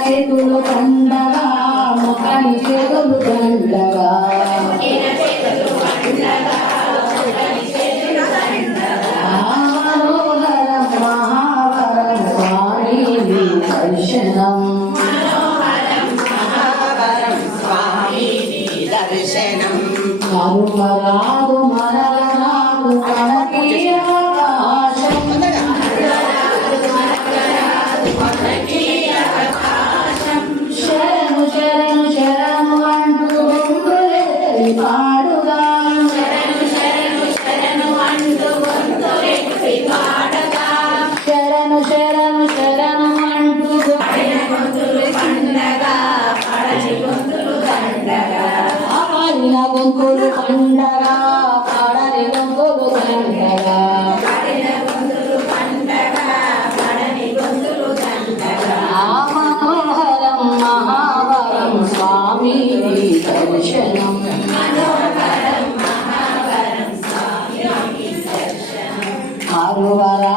చేతులు పండగా ముఖని చేతులు పండగా మహావరం స్వామి దర్శనం. దర్శనం కరుమరాదు మరలరాదు மாறுவரா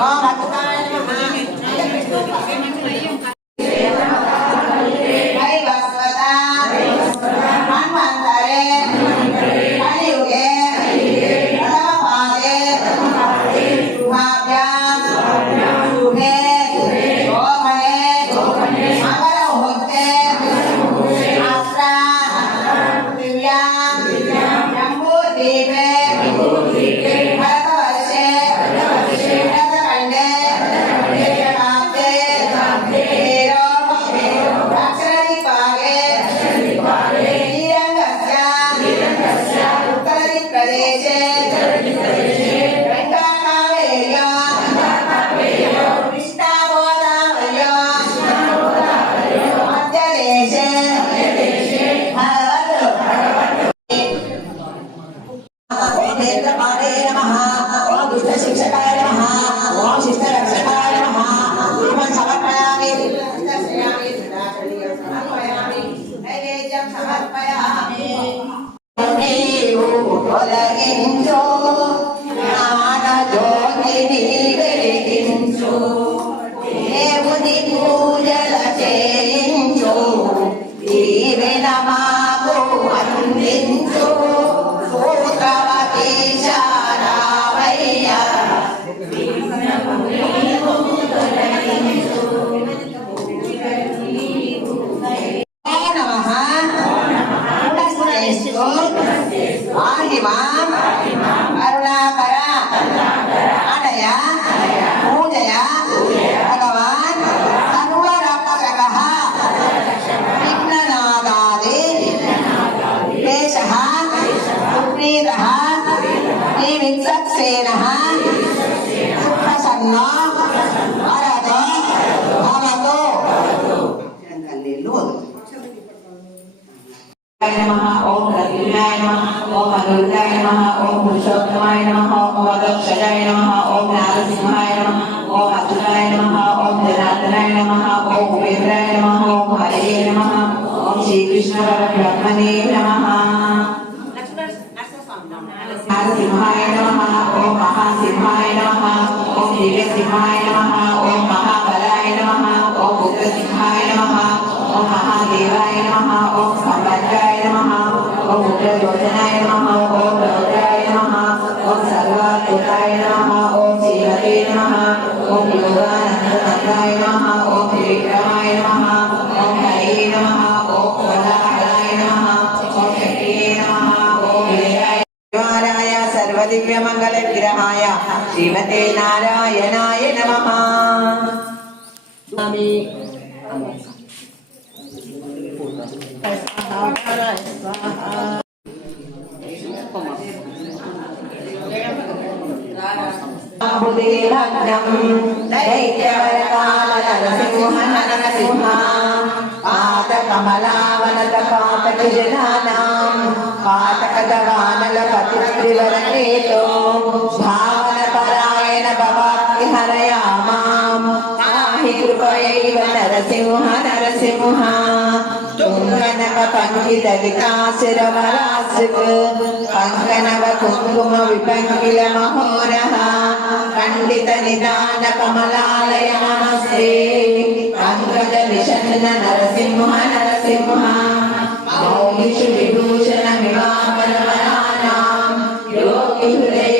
ఓం అచ్యుతాయ Jai Jai Oh. శ్రీవిత్సక్సేనः సుప్రసన్నో వరదో భవతు నమః ఓం రవినాయ నమః ఓం అనురుద్ధాయ నమః ఓం పురుషోత్తమాయ నమః ఓం అదక్షజాయ నమః ఓం నారసింహాయ నమః ఓం అచ్యుతాయ నమః ఓం జనార్దనాయ నమః ఓం ఉపేంద్రాయ నమః ఓం హరే నమః ఓం శ్రీకృష్ణ పరబ్రహ్మణే నమః สิมายนะมะโอมมหาสิมายนะมะโอมีเรสิมายนะมะโอมมหาบาลายนะมะโอบุตรสิมายนะมะโอมมหาเดวายนะมะโอสัมปัจจานะมะโอบุตรโยชนายนะมะโอเบลายนะมะโอสัตวัตุตายนะมะ శ్రీమతే నారాయణాయ నమః. బుధిర్భగ్నం దైత్యవరకాల నరసింహ నరసింహ పాతకమలావనత పాతకజనానాం పాతకదవానల పతిత్రివరనేతో హరయామాం పాహి కృపయైవ నరసింహ నరసింహ తుంగనవ కుంకుమ విపంకిల మహోరః పండిత నిదాన కమలాలయ నమస్తే పంకజ నరసింహ నరసింహ విభూషణ వివాహ యోగి హృదయ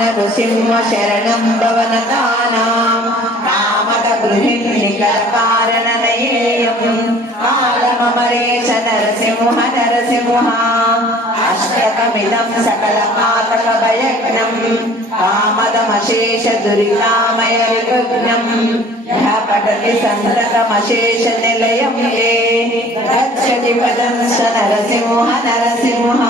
నృసింహ శరణం భవనతానాం కామద గృహిణికర కాలమమరేశ నరసింహ నరసింహ అష్టకమిదం సకల పాతక భయజ్ఞం కామదమశేష దురితామయ విఘ్నం పఠతి సంతతమశేష నిలయం ఏ గచ్చతి పదం స నరసింహ నరసింహ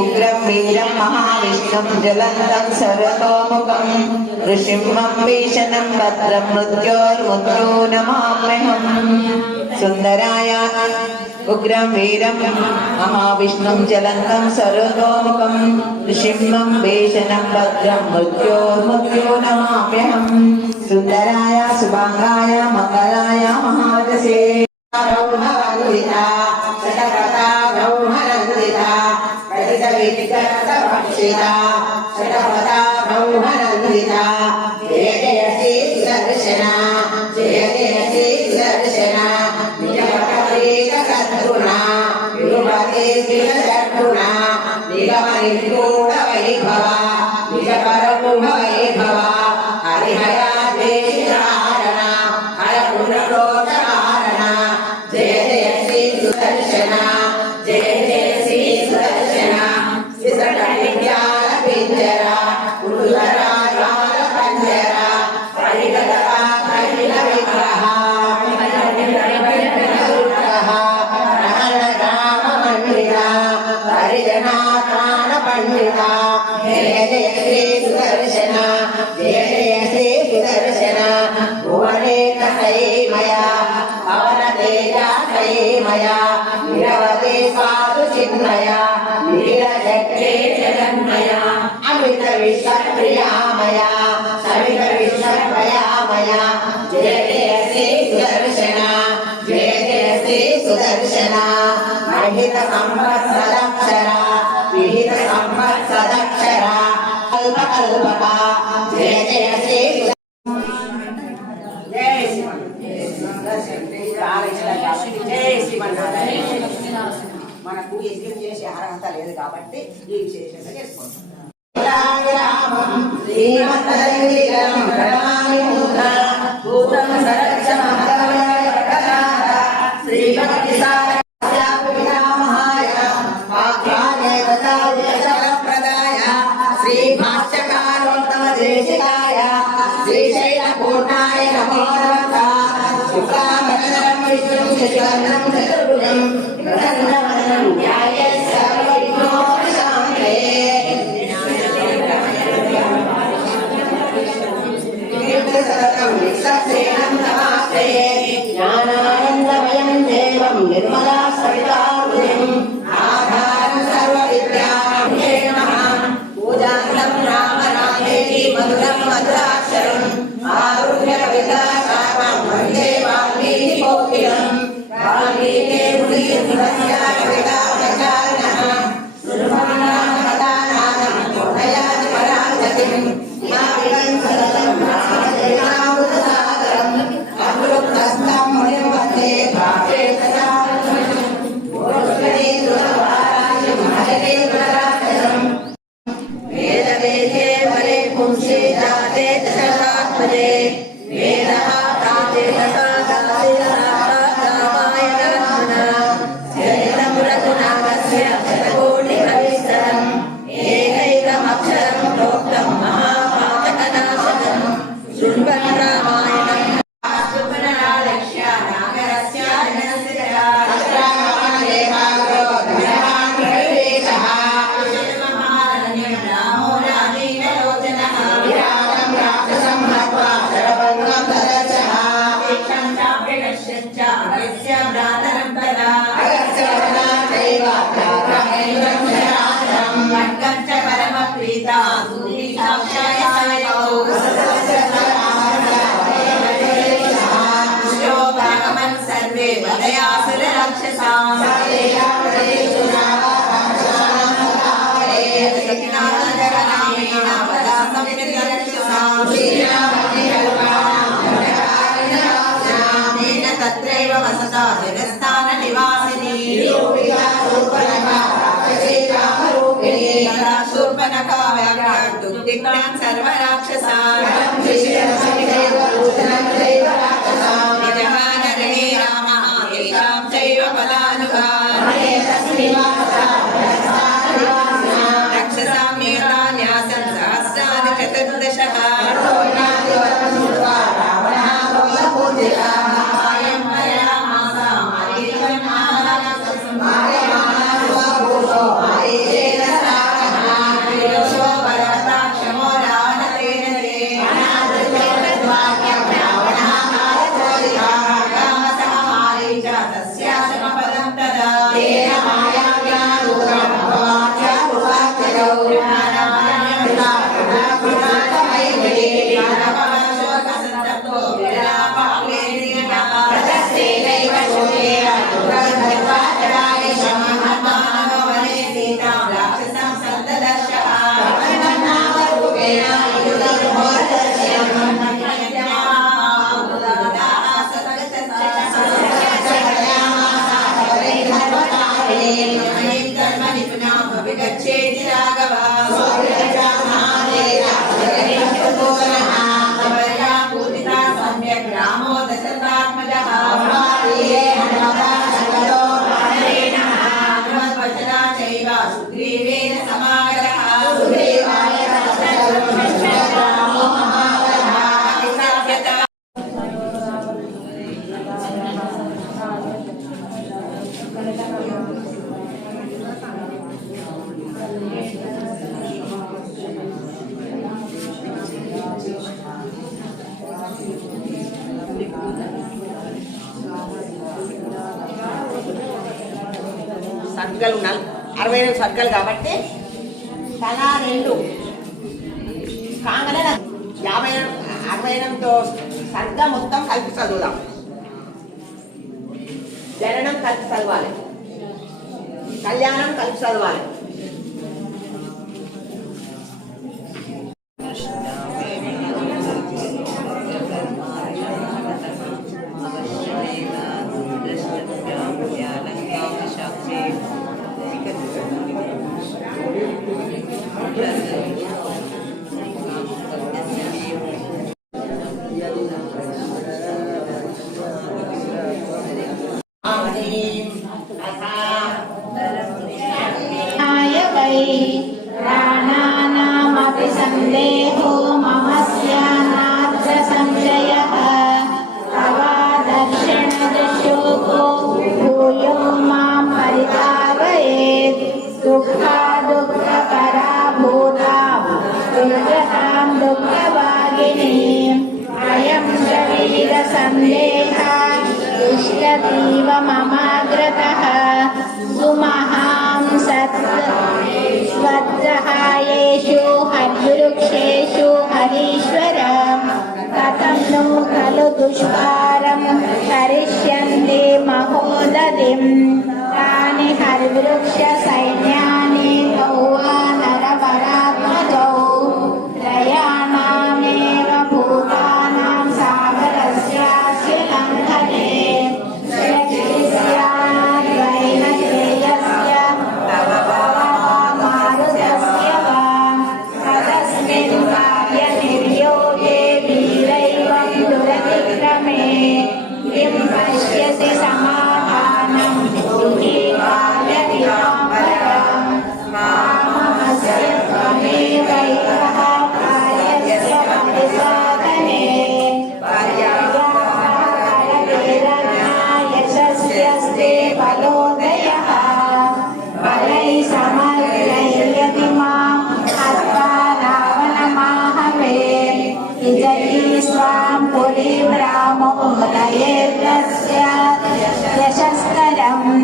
उग्रं वीरं महाविष्णुं ज्वलन्तं सर्वतोमुखं ऋषिम्हं भीषणं भद्रं मृत्योर्मुत्रो नमाम्यहम् सुन्दराय उग्रं वीरं महाविष्णुं ज्वलन्तं सर्वतोमुखं ऋषिम्हं मृत्योर्मुत्यो नमाम्यहम् सुन्दराय, शुभाङ्गाय, मङ्गलाय, महादशे। విద్గతభక్షితా శతపథా బ్రహ్మనందితా జయ జయ శ్రీ సుదర్శన జయ జయ శ్రీ సుదర్శన. నిజ పటవీత సద్గుణ విరుపతే శ్రీలశత్రుణ కైమయా పవన తేజ కైమయా నిరవధి సాధు చిన్మయ నీలచక్రే జగన్మయ. అమిత విశ్వప్రియామయ సమిత విశ్వప్రయామయ జయ జయ శ్రీ సుదర్శన జయ జయ శ్రీ సుదర్శన. మహిత సంవత్సరక్షర విహిత సంవత్సరక్షర కల్ప ఈ విశేషంగా చేసుకుంటాం శ్రీమంతరం तत्रैव वसता जगस्थाननिवासिनी शूर्पणखा व्याघ्रान् सर्वराक्षसान् पुनः विगच्छेति राघवः। సర్కిల్ అరవై ఎనిమిది సర్కిల్ కాబట్టి తలా రెండు కాగానే యాభై అరవై ఎనిమిదితో సరిగ్గా మొత్తం కలిపి చదువుదాం. జరణం కలిపి చదవాలి. కళ్యాణం కలిపి చదవాలి. विजयी स्वां पुरीव्रामोदयेर्यस्य यशस्करम्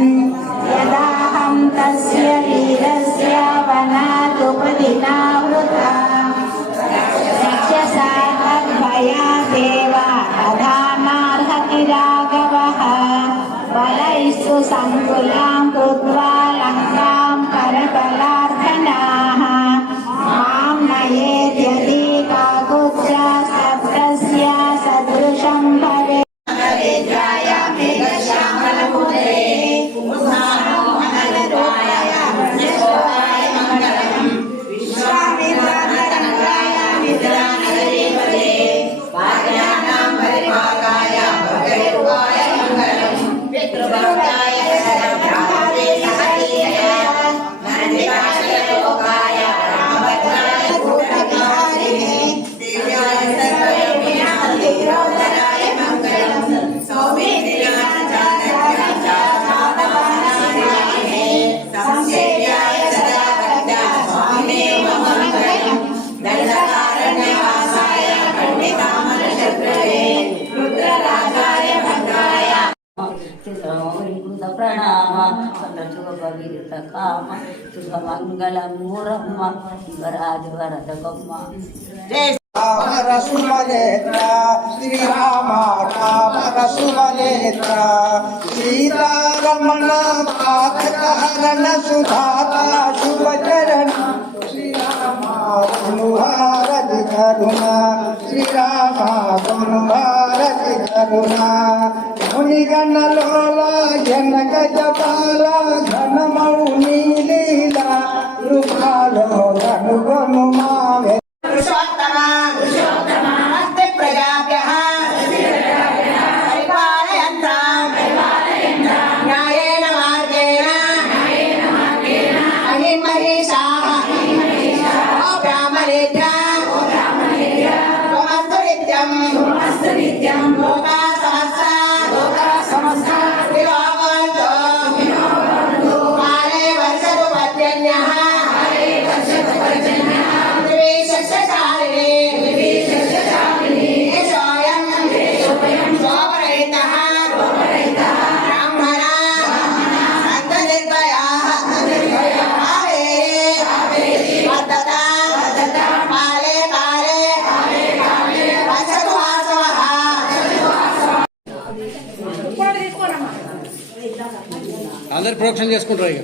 यदाहं तस्य वीरस्य वनादुपदिनावृता रक्षसाभया देवा दधानार्हति राघवः बलैस्तु सङ्कुलां कृत्वा సన్నశుభవిరుత కామ శుభమంగళం మూరమ్మ శివరాజ వరద బొమ్మ రసుమనేత్ర శ్రీరామ రామ రసుమనేత్ర సీతారమణ పాతకహరణ సుధాత శుభచరణ శ్రీరామ గుణభారతి కరుణ. శ్రీరామ గుణభారతి కరుణ ప్రొడక్షన్ చేసుకుంటారు ఇక.